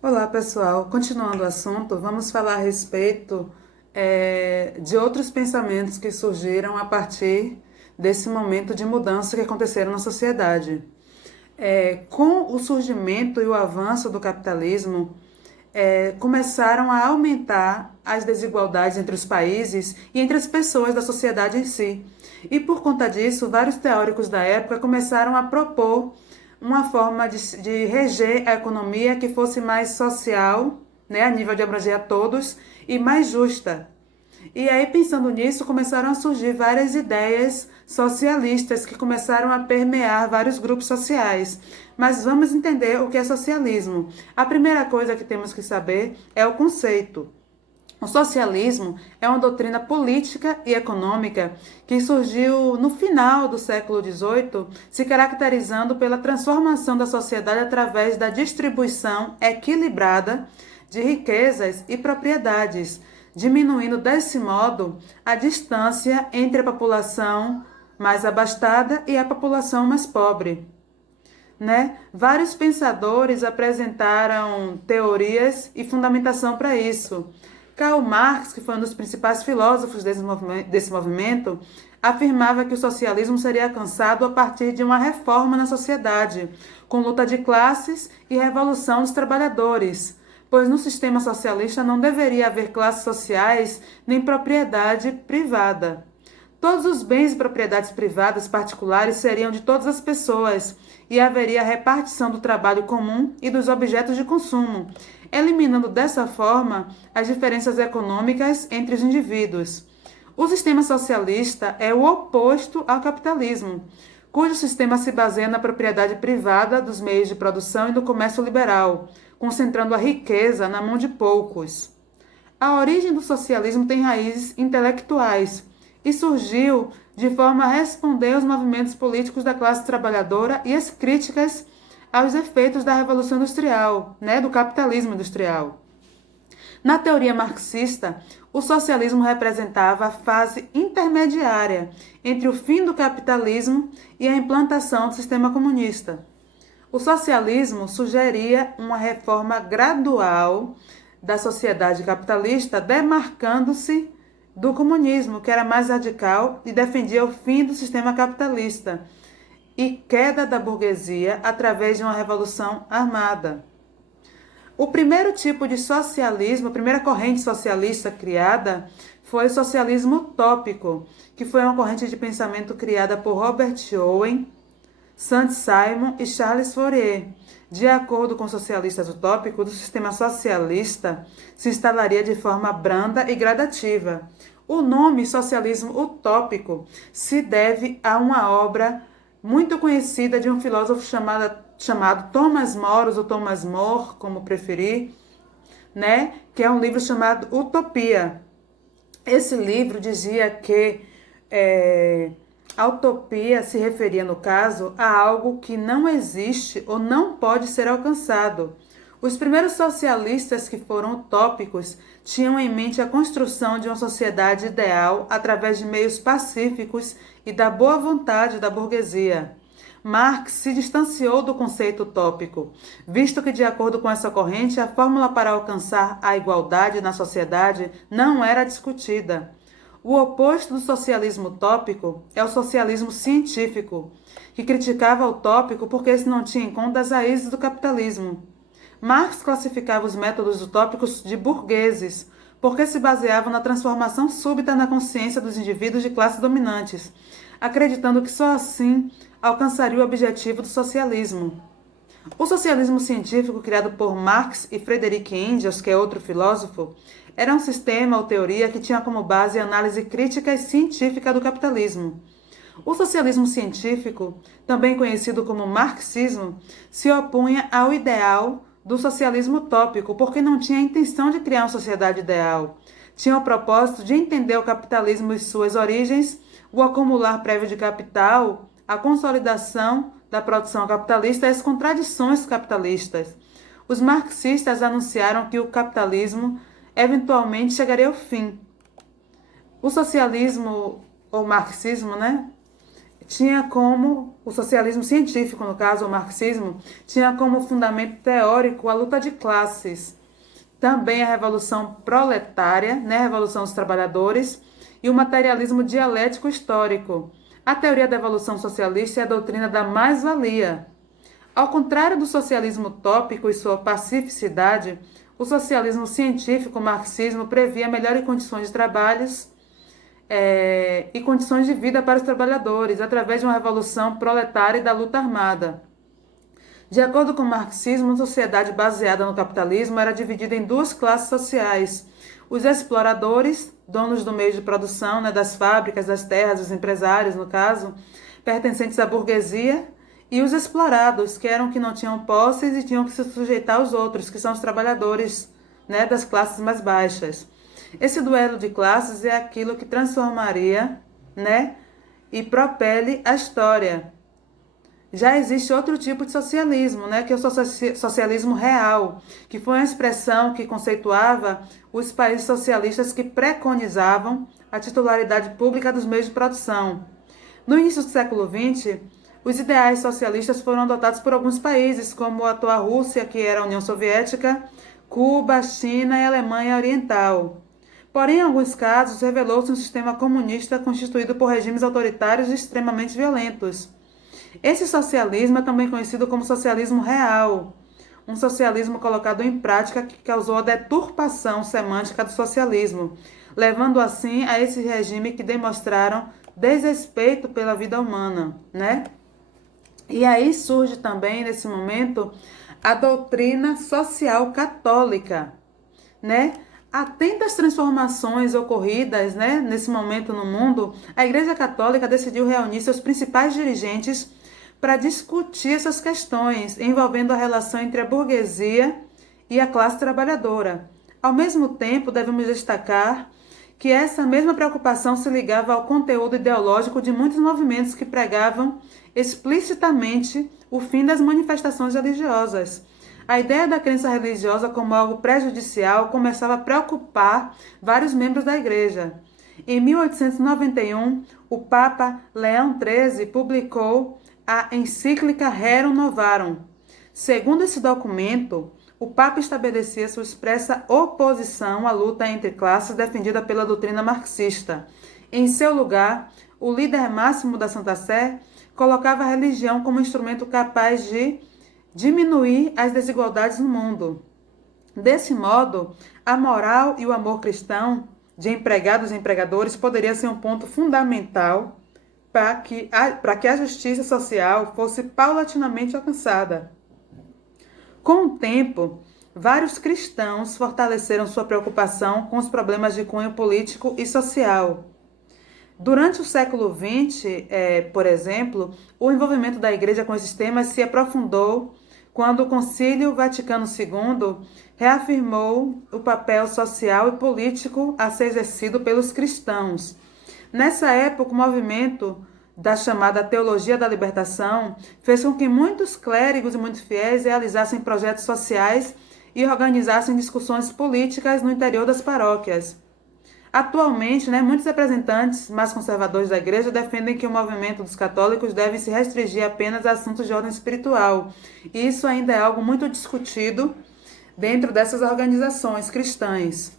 Olá, pessoal. Continuando o assunto, vamos falar a respeito de outros pensamentos que surgiram a partir desse momento de mudança que aconteceram na sociedade. Com o surgimento e o avanço do capitalismo, começaram a aumentar as desigualdades entre os países e entre as pessoas da sociedade em si. E por conta disso, vários teóricos da época começaram a propor uma forma de reger a economia que fosse mais social, né, a nível de abranger a todos, e mais justa. E aí, pensando nisso, começaram a surgir várias ideias socialistas que começaram a permear vários grupos sociais. Mas vamos entender o que é socialismo. A primeira coisa que temos que saber é o conceito. O socialismo é uma doutrina política e econômica que surgiu no final do século XVIII, se caracterizando pela transformação da sociedade através da distribuição equilibrada de riquezas e propriedades, diminuindo desse modo a distância entre a população mais abastada e a população mais pobre. Né? Vários pensadores apresentaram teorias e fundamentação para isso. Karl Marx, que foi um dos principais filósofos desse movimento, afirmava que o socialismo seria alcançado a partir de uma reforma na sociedade, com luta de classes e revolução dos trabalhadores, pois no sistema socialista não deveria haver classes sociais nem propriedade privada. Todos os bens e propriedades privadas particulares seriam de todas as pessoas e haveria a repartição do trabalho comum e dos objetos de consumo, eliminando dessa forma as diferenças econômicas entre os indivíduos. O sistema socialista é o oposto ao capitalismo, cujo sistema se baseia na propriedade privada dos meios de produção e no comércio liberal, concentrando a riqueza na mão de poucos. A origem do socialismo tem raízes intelectuais e surgiu de forma a responder aos movimentos políticos da classe trabalhadora e as críticas aos efeitos da Revolução Industrial, né, do capitalismo industrial. Na teoria marxista, o socialismo representava a fase intermediária entre o fim do capitalismo e a implantação do sistema comunista. O socialismo sugeria uma reforma gradual da sociedade capitalista, demarcando-se do comunismo, que era mais radical e defendia o fim do sistema capitalista e queda da burguesia através de uma revolução armada. O primeiro tipo de socialismo, a primeira corrente socialista criada foi o socialismo utópico, que foi uma corrente de pensamento criada por Robert Owen, Saint-Simon e Charles Fourier. De acordo com socialistas utópicos, o sistema socialista se instalaria de forma branda e gradativa. O nome socialismo utópico se deve a uma obra muito conhecida de um filósofo chamado Thomas More, ou Thomas More, como preferir, né? Que é um livro chamado Utopia. Esse livro dizia que a utopia se referia, no caso, a algo que não existe ou não pode ser alcançado. Os primeiros socialistas que foram utópicos tinham em mente a construção de uma sociedade ideal através de meios pacíficos e da boa vontade da burguesia. Marx se distanciou do conceito utópico, visto que, de acordo com essa corrente, a fórmula para alcançar a igualdade na sociedade não era discutida. O oposto do socialismo utópico é o socialismo científico, que criticava o utópico porque esse não tinha em conta as raízes do capitalismo. Marx classificava os métodos utópicos de burgueses, porque se baseavam na transformação súbita na consciência dos indivíduos de classes dominantes, acreditando que só assim alcançaria o objetivo do socialismo. O socialismo científico, criado por Marx e Friedrich Engels, que é outro filósofo, era um sistema ou teoria que tinha como base a análise crítica e científica do capitalismo. O socialismo científico, também conhecido como marxismo, se opunha ao ideal do socialismo utópico, porque não tinha a intenção de criar uma sociedade ideal. Tinha o propósito de entender o capitalismo e suas origens, o acumular prévio de capital, a consolidação da produção capitalista e as contradições capitalistas. Os marxistas anunciaram que o capitalismo eventualmente chegaria ao fim. O socialismo ou marxismo, né, tinha como, o socialismo científico, no caso, o marxismo, tinha como fundamento teórico a luta de classes, também a revolução proletária, né, a revolução dos trabalhadores, e o materialismo dialético histórico. A teoria da evolução socialista é a doutrina da mais-valia. Ao contrário do socialismo utópico e sua pacificidade, o socialismo científico, o marxismo, previa melhores condições de trabalhos e condições de vida para os trabalhadores, através de uma revolução proletária e da luta armada. De acordo com o marxismo, a sociedade baseada no capitalismo era dividida em duas classes sociais: os exploradores, donos do meio de produção, né, das fábricas, das terras, os empresários, no caso, pertencentes à burguesia, e os explorados, que eram que não tinham posses e tinham que se sujeitar aos outros, que são os trabalhadores, né, das classes mais baixas. Esse duelo de classes é aquilo que transformaria, né, e propele a história. Já existe outro tipo de socialismo, né, que é o socialismo real, que foi uma expressão que conceituava os países socialistas que preconizavam a titularidade pública dos meios de produção. No início do século XX, os ideais socialistas foram adotados por alguns países, como a atual Rússia, que era a União Soviética, Cuba, China e Alemanha Oriental. Porém, em alguns casos, revelou-se um sistema comunista constituído por regimes autoritários e extremamente violentos. Esse socialismo é também conhecido como socialismo real, um socialismo colocado em prática que causou a deturpação semântica do socialismo, levando assim a esse regime que demonstraram desrespeito pela vida humana, né? E aí surge também, nesse momento, a doutrina social católica, né? Atenta às transformações ocorridas, né, nesse momento no mundo, a Igreja Católica decidiu reunir seus principais dirigentes para discutir essas questões, envolvendo a relação entre a burguesia e a classe trabalhadora. Ao mesmo tempo, devemos destacar que essa mesma preocupação se ligava ao conteúdo ideológico de muitos movimentos que pregavam explicitamente o fim das manifestações religiosas. A ideia da crença religiosa como algo prejudicial começava a preocupar vários membros da Igreja. Em 1891, o Papa Leão XIII publicou a encíclica Rerum Novarum. Segundo esse documento, o Papa estabelecia sua expressa oposição à luta entre classes defendida pela doutrina marxista. Em seu lugar, o líder máximo da Santa Sé colocava a religião como instrumento capaz de diminuir as desigualdades no mundo. Desse modo, a moral e o amor cristão de empregados e empregadores poderia ser um ponto fundamental para que a justiça social fosse paulatinamente alcançada. Com o tempo, vários cristãos fortaleceram sua preocupação com os problemas de cunho político e social. Durante o século XX, por exemplo, o envolvimento da Igreja com esses temas se aprofundou quando o Concílio Vaticano II reafirmou o papel social e político a ser exercido pelos cristãos. Nessa época, o movimento da chamada Teologia da Libertação fez com que muitos clérigos e muitos fiéis realizassem projetos sociais e organizassem discussões políticas no interior das paróquias. Atualmente, muitos representantes mais conservadores da Igreja defendem que o movimento dos católicos deve se restringir apenas a assuntos de ordem espiritual. E isso ainda é algo muito discutido dentro dessas organizações cristãs.